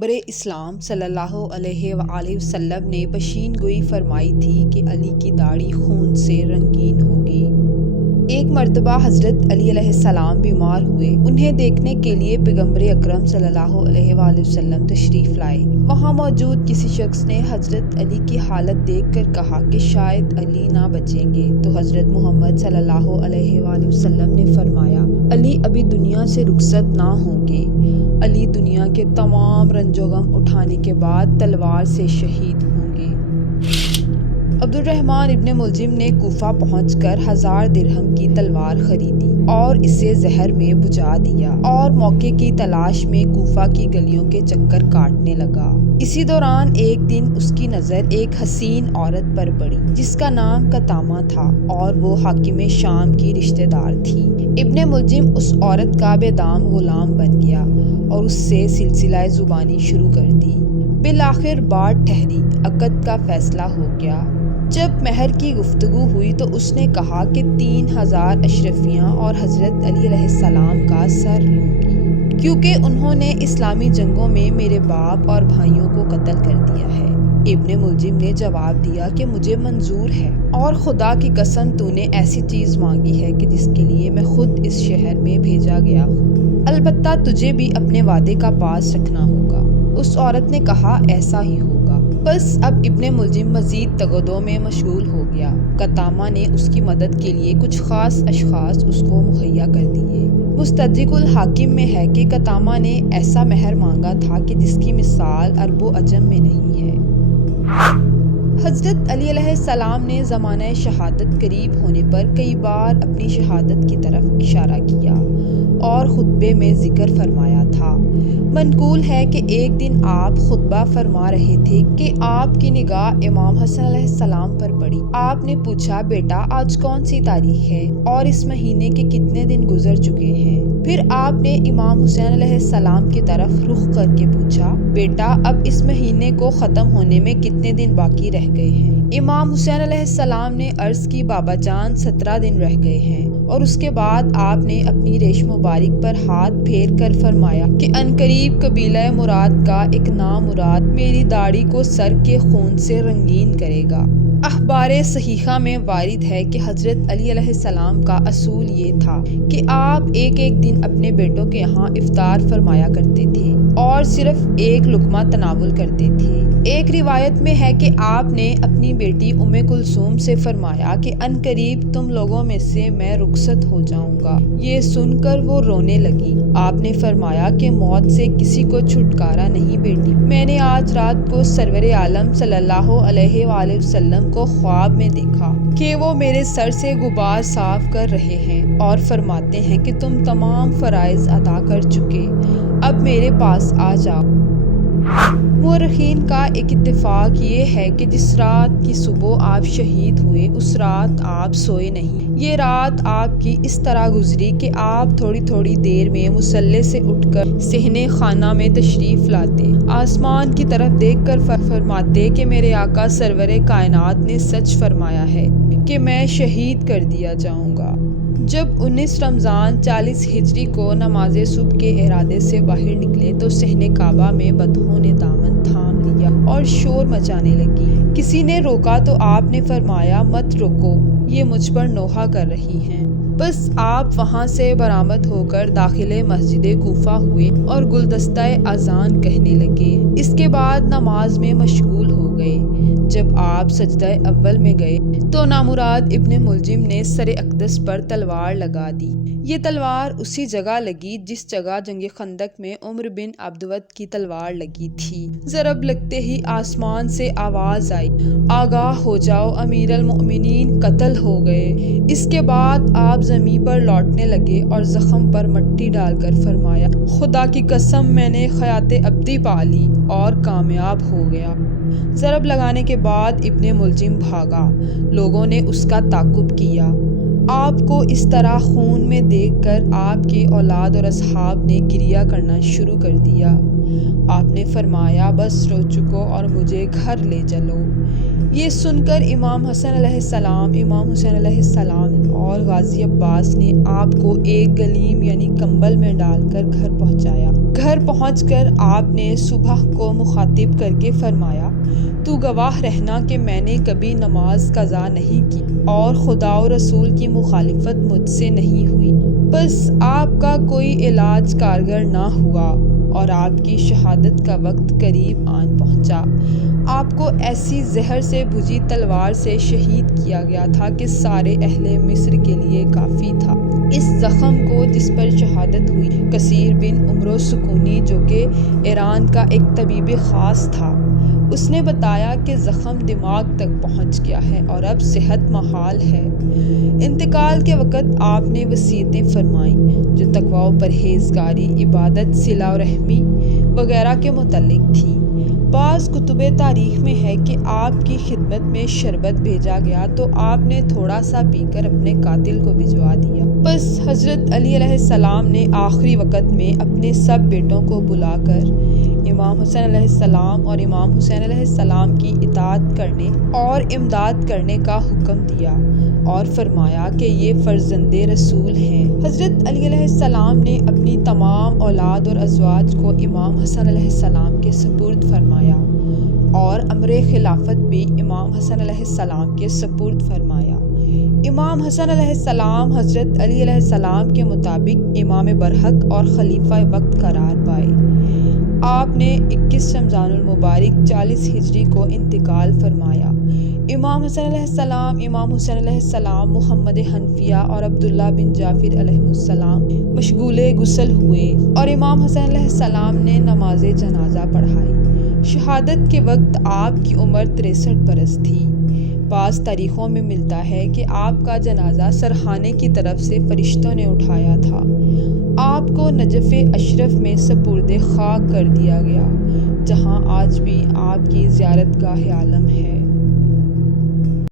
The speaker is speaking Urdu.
پیغمبر اسلام صلی اللہ علیہ وآلہ وسلم نے پیشین گوئی فرمائی تھی کہ علی کی داڑھی خون سے رنگین ہوگی۔ ایک مرتبہ حضرت علی علیہ السلام بیمار ہوئے۔ انہیں دیکھنے کے لیے پیغمبر اکرم صلی اللہ علیہ وآلہ وسلم تشریف لائے۔ وہاں موجود کسی شخص نے حضرت علی کی حالت دیکھ کر کہا کہ شاید علی نہ بچیں گے، تو حضرت محمد صلی اللہ علیہ وآلہ وسلم نے فرمایا، علی ابھی دنیا سے رخصت نہ ہوں گے۔ علی دنیا کے تمام رنج و غم اٹھانے کے بعد تلوار سے شہید ہوں گے۔ عبد الرحمن ابن ملجم نے کوفہ پہنچ کر 1000 درہم کی تلوار خریدی اور اسے زہر میں بجھا دیا اور موقع کی تلاش میں کوفہ کی گلیوں کے چکر کاٹنے لگا۔ اسی دوران ایک دن اس کی نظر ایک حسین عورت پر پڑی جس کا نام قطامہ تھا اور وہ حاکم شام کی رشتہ دار تھی۔ ابن ملجم اس عورت کا بے دام غلام بن گیا اور اس سے سلسلہ زبانی شروع کر دی۔ بالآخر بات ٹھہری، عقد کا فیصلہ ہو گیا۔ جب مہر کی گفتگو ہوئی تو اس نے کہا کہ 3000 اشرفیاں اور حضرت علی علیہ السلام کا سر لوں گی، کیونکہ انہوں نے اسلامی جنگوں میں میرے باپ اور بھائیوں کو قتل کر دیا ہے۔ ابن ملجم نے جواب دیا کہ مجھے منظور ہے، اور خدا کی قسم تو نے ایسی چیز مانگی ہے کہ جس کے لیے میں خود اس شہر میں بھیجا گیا ہوں، البتہ تجھے بھی اپنے وعدے کا پاس رکھنا ہوگا۔ اس عورت نے کہا ایسا ہی ہوگا۔ بس اب ابن ملجم مزید تگدوں میں مشغول ہو گیا۔ قطامہ نے اس کی مدد کے لیے کچھ خاص اشخاص اس کو مہیا کر دیے۔ مستدرک الحاکم میں ہے کہ قطامہ نے ایسا مہر مانگا تھا کہ جس کی مثال عرب و عجم میں نہیں ہے۔ حضرت علی علیہ السلام نے زمانہ شہادت قریب ہونے پر کئی بار اپنی شہادت کی طرف اشارہ کیا اور خطبے میں ذکر فرمایا تھا۔ منقول ہے کہ ایک دن آپ خطبہ فرما رہے تھے کہ آپ کی نگاہ امام حسن علیہ السلام پر پڑی۔ آپ نے پوچھا، بیٹا آج کون سی تاریخ ہے اور اس مہینے کے کتنے دن گزر چکے ہیں؟ پھر آپ نے امام حسین علیہ السلام کی طرف رخ کر کے پوچھا، بیٹا اب اس مہینے کو ختم ہونے میں کتنے دن باقی رہ گئے ہیں؟ امام حسین علیہ السلام نے عرض کی، بابا جان 17 دن رہ گئے ہیں۔ اور اس کے بعد آپ نے اپنی ریش مبارک پر ہاتھ پھیر کر فرمایا کہ عنقریب قبیلہ مراد کا ایک نامراد میری داڑھی کو سر کے خون سے رنگین کرے گا۔ اخبار صحیحہ میں وارد ہے کہ حضرت علی علیہ السلام کا اصول یہ تھا کہ آپ ایک ایک دن اپنے بیٹوں کے یہاں افطار فرمایا کرتے تھے اور صرف ایک لقمہ تناول کرتے تھے۔ ایک روایت میں ہے کہ آپ نے اپنی بیٹی ام کلثوم سے فرمایا کہ عنقریب تم لوگوں میں سے میں رخصت ہو جاؤں گا۔ یہ سن کر وہ رونے لگی۔ آپ نے فرمایا کہ موت سے کسی کو چھٹکارا نہیں بیٹی، میں نے آج رات کو سرور عالم صلی اللہ علیہ وآلہ وسلم کو خواب میں دیکھا کہ وہ میرے سر سے غبار صاف کر رہے ہیں اور فرماتے ہیں کہ تم تمام فرائض ادا کر چکے، اب میرے پاس آ جاؤ۔ مورخین کا ایک اتفاق یہ ہے کہ جس رات کی صبح آپ شہید ہوئے اس رات آپ سوئے نہیں۔ یہ رات آپ کی اس طرح گزری کہ آپ تھوڑی تھوڑی دیر میں مصلے سے اٹھ کر صحن خانہ میں تشریف لاتے، آسمان کی طرف دیکھ کر فرماتے کہ میرے آقا سرور کائنات نے سچ فرمایا ہے کہ میں شہید کر دیا جاؤں گا۔ جب 19 رمضان 40 ہجری کو نماز صبح کے ارادے سے باہر نکلے تو صحن کعبہ میں بدھوں نے دامن تھام لیا اور شور مچانے لگی۔ کسی نے روکا تو آپ نے فرمایا، مت روکو، یہ مجھ پر نوحہ کر رہی ہیں۔ بس آپ وہاں سے برآمد ہو کر داخل مسجد کوفہ ہوئے اور گلدستہ اذان کہنے لگے۔ اس کے بعد نماز میں مشغول ہو گئے۔ جب آپ سجدہ اول میں گئے تو نامراد ابن ملجم نے سر اقدس پر تلوار لگا دی۔ یہ تلوار اسی جگہ لگی جس جگہ جنگ خندق میں عمر بن عبدود کی تلوار لگی تھی۔ ضرب لگتے ہی آسمان سے آواز آئی، آگاہ ہو جاؤ، امیر المؤمنین قتل ہو گئے۔ اس کے بعد آپ زمین پر لوٹنے لگے اور زخم پر مٹی ڈال کر فرمایا، خدا کی قسم میں نے حیات ابدی پا لی اور کامیاب ہو گیا۔ ضرب لگانے کے بعد ابن ملجم بھاگا۔ لوگوں نے اس کا تعقب کیا۔ آپ کو اس طرح خون میں دیکھ کر آپ کے اولاد اور اصحاب نے گریہ کرنا شروع کر دیا۔ آپ نے فرمایا، بس رو چکو اور مجھے گھر لے چلو۔ یہ سن کر امام حسن علیہ السلام، امام حسین علیہ السلام اور غازی عباس نے آپ کو ایک گلیم یعنی کمبل میں ڈال کر گھر پہنچایا۔ گھر پہنچ کر آپ نے صبح کو مخاطب کر کے فرمایا، تو گواہ رہنا کہ میں نے کبھی نماز قضا نہیں کی اور خدا و رسول کی مخالفت مجھ سے نہیں ہوئی۔ بس آپ کا کوئی علاج کارگر نہ ہوا اور آپ کی شہادت کا وقت قریب آن پہنچا۔ آپ کو ایسی زہر سے بھجی تلوار سے شہید کیا گیا تھا کہ سارے اہل مصر کے لیے کافی تھا۔ اس زخم کو جس پر شہادت ہوئی، کثیر بن عمرو سکونی، جو کہ ایران کا ایک طبیب خاص تھا، اس نے بتایا کہ زخم دماغ تک پہنچ گیا ہے اور اب صحت محال ہے۔ انتقال کے وقت آپ نے وصیتیں فرمائیں جو تقویٰ و پرہیزگاری، عبادت، صلہ و رحمی وغیرہ کے متعلق تھیں۔ بعض کتب تاریخ میں ہے کہ آپ کی خدمت میں شربت بھیجا گیا تو آپ نے تھوڑا سا پی کر اپنے قاتل کو بھجوا دیا۔ بس حضرت علی علیہ السلام نے آخری وقت میں اپنے سب بیٹوں کو بلا کر امام حسن علیہ السلام اور امام حسین علیہ السلام کی اطاعت کرنے اور امداد کرنے کا حکم دیا اور فرمایا کہ یہ فرزند رسول ہیں۔ حضرت علی علیہ السلام نے اپنی تمام اولاد اور ازواج کو امام حسن علیہ السلام کے سپرد فرمایا اور امر خلافت بھی امام حسن علیہ السلام کے سپرد فرمایا۔ امام حسن علیہ السلام حضرت علی علیہ السلام کے مطابق امام برحق اور خلیفہ وقت قرار پائے۔ آپ نے 21 رمضان المبارک 40 ہجری کو انتقال فرمایا۔ امام حسن علیہ السلام، امام حسین علیہ السلام، محمد حنفیہ اور عبداللہ بن جعفر علیہ السلام مشغول غسل ہوئے اور امام حسن علیہ السلام نے نماز جنازہ پڑھائی۔ شہادت کے وقت آپ کی عمر 63 برس تھی۔ بعض تاریخوں میں ملتا ہے کہ آپ کا جنازہ سرخانے کی طرف سے فرشتوں نے اٹھایا تھا۔ آپ کو نجف اشرف میں سپرد خاک کر دیا گیا، جہاں آج بھی آپ کی زیارت گاہ عالم ہے۔